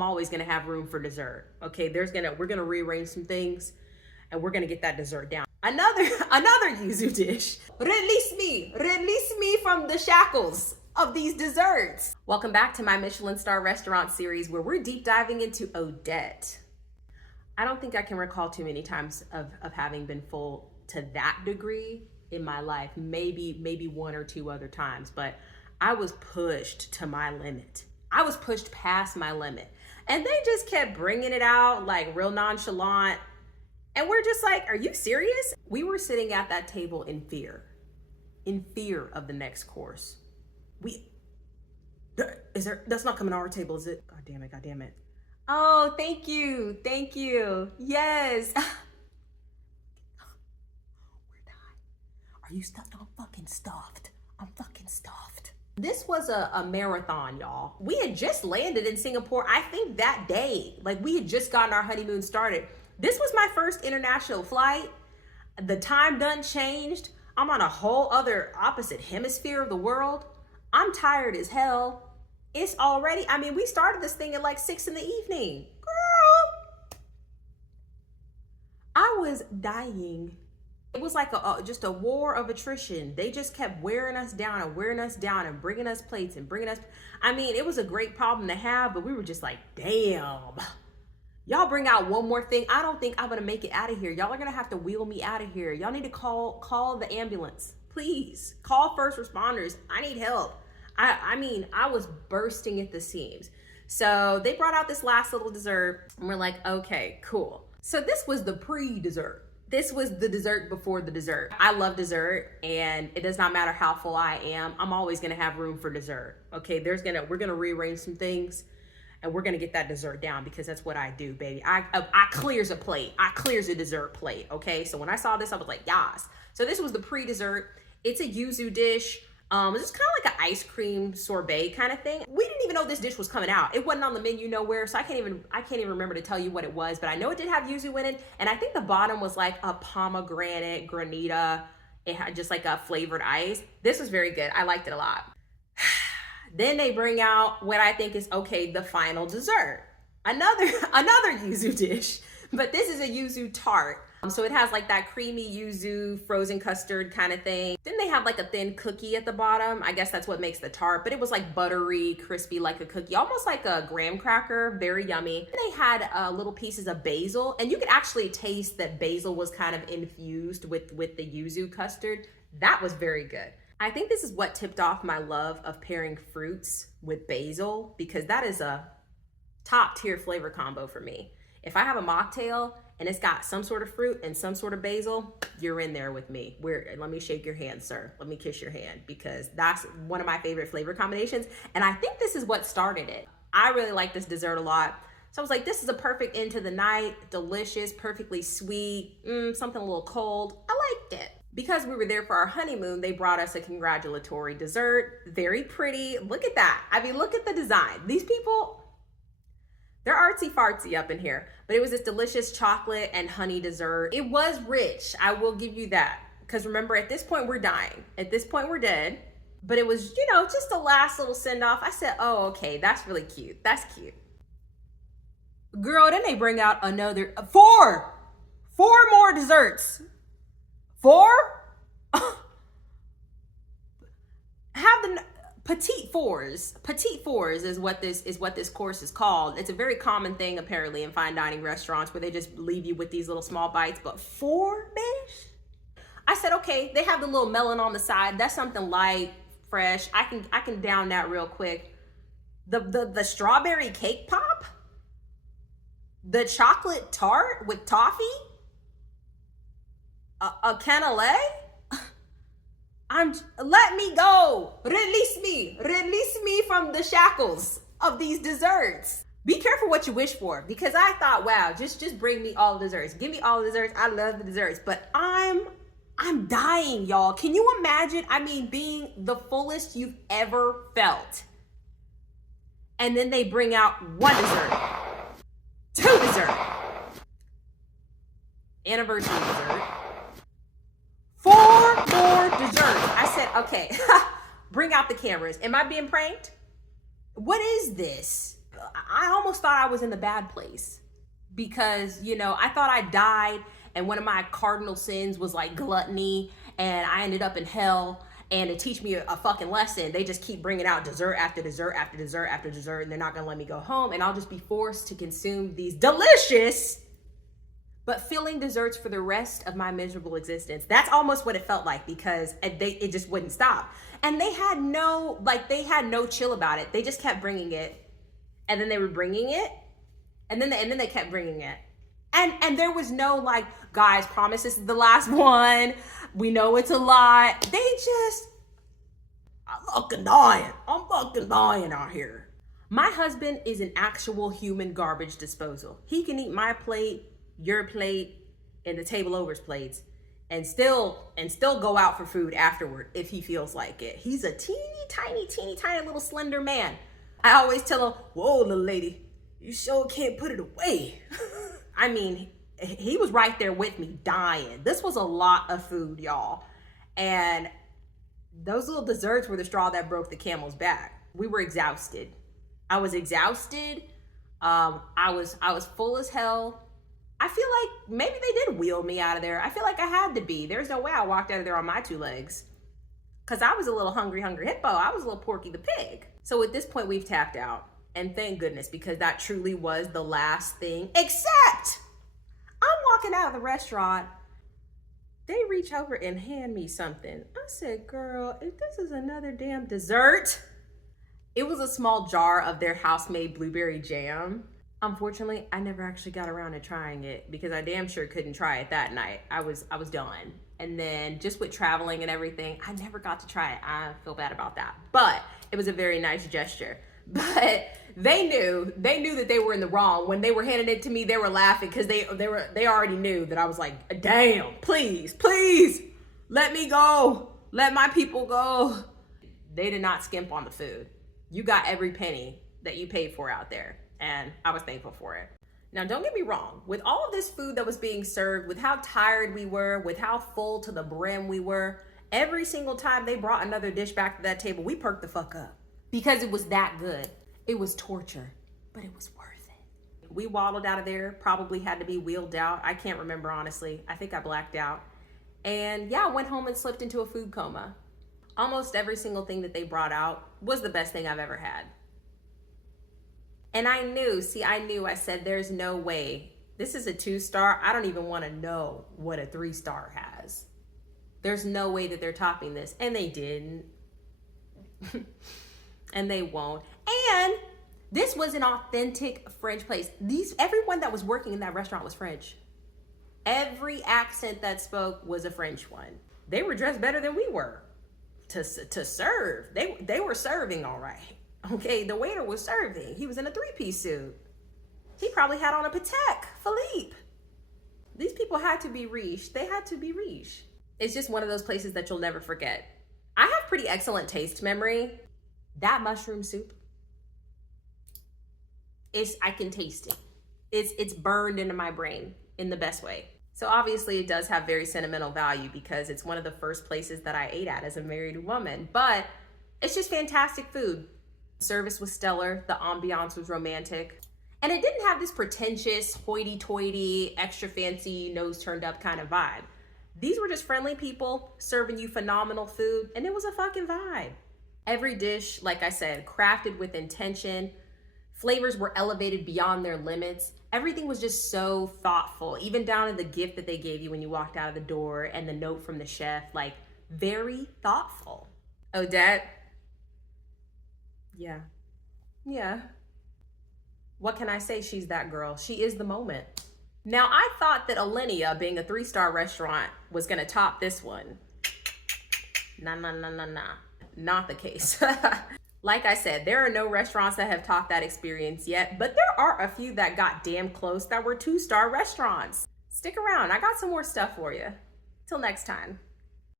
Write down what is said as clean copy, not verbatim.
I'm always gonna have room for dessert. Okay, we're gonna rearrange some things and we're gonna get that dessert down. Another yuzu dish. Release me from the shackles of these desserts. Welcome back to my Michelin star restaurant series where we're deep diving into Odette. I don't think I can recall too many times of having been full to that degree in my life. Maybe one or two other times, but I was pushed to my limit. I was pushed past my limit. And they just kept bringing it out like real nonchalant. And we're just like, are you serious? We were sitting at that table in fear of the next course. That's not coming to our table, is it? God damn it. Oh, thank you. Yes. We're dying. Are you stuffed? I'm fucking stuffed. This was a marathon, y'all. We had just landed in Singapore, I think that day. Like we had just gotten our honeymoon started. This was my first international flight. The time done changed. I'm on a whole other opposite hemisphere of the world. I'm tired as hell. It's already, we started this thing at like 6 in the evening. Girl, I was dying. It was like just a war of attrition. They just kept wearing us down and bringing us plates and bringing us. It was a great problem to have, but we were just like, damn. Y'all bring out one more thing. I don't think I'm gonna make it out of here. Y'all are gonna have to wheel me out of here. Y'all need to call the ambulance. Please, call first responders. I need help. I was bursting at the seams. So they brought out this last little dessert and we're like, okay, cool. So this was the pre-dessert. This was the dessert before the dessert. I love dessert and it does not matter how full I am. I'm always gonna have room for dessert. Okay, we're gonna rearrange some things and we're gonna get that dessert down because that's what I do, baby. I clears a plate. I clears a dessert plate, okay? So when I saw this, I was like, yas. So this was the pre-dessert. It's a yuzu dish. It's just kind of like an ice cream sorbet kind of thing. We didn't even know this dish was coming out. It wasn't on the menu nowhere, so I can't even remember to tell you what it was, but I know it did have yuzu in it, and I think the bottom was like a pomegranate granita. It had just like a flavored ice. This was very good. I liked it a lot. Then they bring out what I think is, okay, the final dessert. Another yuzu dish, but this is a yuzu tart. So it has like that creamy yuzu frozen custard kind of thing. Then they have like a thin cookie at the bottom. I guess that's what makes the tart, but it was like buttery, crispy like a cookie, almost like a graham cracker, very yummy. And they had little pieces of basil, and you could actually taste that basil was kind of infused with the yuzu custard. That was very good. I think this is what tipped off my love of pairing fruits with basil, because that is a top tier flavor combo for me. If I have a mocktail and it's got some sort of fruit and some sort of basil, you're in there with me. Let me shake your hand, sir. Let me kiss your hand, because that's one of my favorite flavor combinations. And I think this is what started it. I really like this dessert a lot. So I was like, this is a perfect end to the night. Delicious, perfectly sweet, something a little cold. I liked it. Because we were there for our honeymoon, they brought us a congratulatory dessert. Very pretty. Look at that. Look at the design. These people, they're artsy fartsy up in here, but it was this delicious chocolate and honey dessert. It was rich, I will give you that. Because remember, at this point, we're dying. At this point, we're dead. But it was, just a last little send off. I said, oh, okay, that's really cute. That's cute. Girl, then they bring out another, four more desserts. 4? Have the petite fours. Petite fours is what this course is called. It's a very common thing apparently in fine dining restaurants where they just leave you with these little small bites. But 4, bitch? I said, okay, they have the little melon on the side. That's something light, fresh. I can down that real quick. The strawberry cake pop? The chocolate tart with toffee? A cannelé? Let me go. Release me from the shackles of these desserts. Be careful what you wish for, because I thought, wow, just bring me all the desserts. Give me all the desserts. I love the desserts, but I'm dying, y'all. Can you imagine? Being the fullest you've ever felt. And then they bring out 1 dessert, 2 dessert, anniversary dessert, 4 more desserts. I said, okay, bring out the cameras. Am I being pranked? What is this? I almost thought I was in the bad place because, you know, I thought I died and one of my cardinal sins was like gluttony and I ended up in hell. And to teach me a fucking lesson, they just keep bringing out dessert after dessert after dessert after dessert, and they're not gonna let me go home, and I'll just be forced to consume these delicious but filling desserts for the rest of my miserable existence. That's almost what it felt like, because it just wouldn't stop. And they had no chill about it. They just kept bringing it, and then they were bringing it, and then they kept bringing it. And there was no like, guys, promise this is the last one. We know it's a lot. They just, I'm fucking dying out here. My husband is an actual human garbage disposal. He can eat my plate, your plate, and the table over's plates, and still go out for food afterward if he feels like it. He's a teeny tiny little slender man. I always tell him, whoa, little lady, you sure can't put it away. I mean, he was right there with me dying. This was a lot of food, y'all. And those little desserts were the straw that broke the camel's back. We were exhausted. I was exhausted. I was full as hell. I feel like maybe they did wheel me out of there. I feel like I had to be. There's no way I walked out of there on my two legs. Because I was a little hungry hippo. I was a little Porky the pig. So at this point, we've tapped out. And thank goodness, because that truly was the last thing. Except, I'm walking out of the restaurant. They reach over and hand me something. I said, girl, if this is another damn dessert. It was a small jar of their house-made blueberry jam. Unfortunately, I never actually got around to trying it because I damn sure couldn't try it that night. I was done. And then just with traveling and everything, I never got to try it. I feel bad about that. But it was a very nice gesture. But they knew that they were in the wrong. When they were handing it to me, they were laughing because they already knew that I was like, damn, please, let me go. Let my people go. They did not skimp on the food. You got every penny that you paid for out there. And I was thankful for it. Now, don't get me wrong. With all of this food that was being served, with how tired we were, with how full to the brim we were, every single time they brought another dish back to that table, we perked the fuck up. Because it was that good. It was torture, but it was worth it. We waddled out of there, probably had to be wheeled out. I can't remember, honestly. I think I blacked out. And yeah, I went home and slipped into a food coma. Almost every single thing that they brought out was the best thing I've ever had. And I knew, I said, there's no way. This is a 2-star. I don't even want to know what a 3-star has. There's no way that they're topping this. And they didn't. And they won't. And this was an authentic French place. Everyone that was working in that restaurant was French. Every accent that spoke was a French one. They were dressed better than we were to serve. They were serving all right. Okay, the waiter was serving. He was in a 3-piece suit. He probably had on a Patek Philippe. These people had to be riche. They had to be riche. It's just one of those places that you'll never forget. I have pretty excellent taste memory. That mushroom soup, I can taste it. It's burned into my brain in the best way. So obviously it does have very sentimental value because it's one of the first places that I ate at as a married woman, but it's just fantastic food. Service was stellar. The ambiance was romantic. And it didn't have this pretentious, hoity-toity, extra fancy, nose turned up kind of vibe. These were just friendly people serving you phenomenal food, and it was a fucking vibe. Every dish, like I said, crafted with intention. Flavors were elevated beyond their limits. Everything was just so thoughtful, even down to the gift that they gave you when you walked out of the door and the note from the chef, like very thoughtful. Odette. Yeah. What can I say? She's that girl. She is the moment. Now, I thought that Alinea, being a 3-star restaurant, was gonna top this one. Nah. Not the case. Like I said, there are no restaurants that have topped that experience yet, but there are a few that got damn close that were 2-star restaurants. Stick around, I got some more stuff for you. Till next time.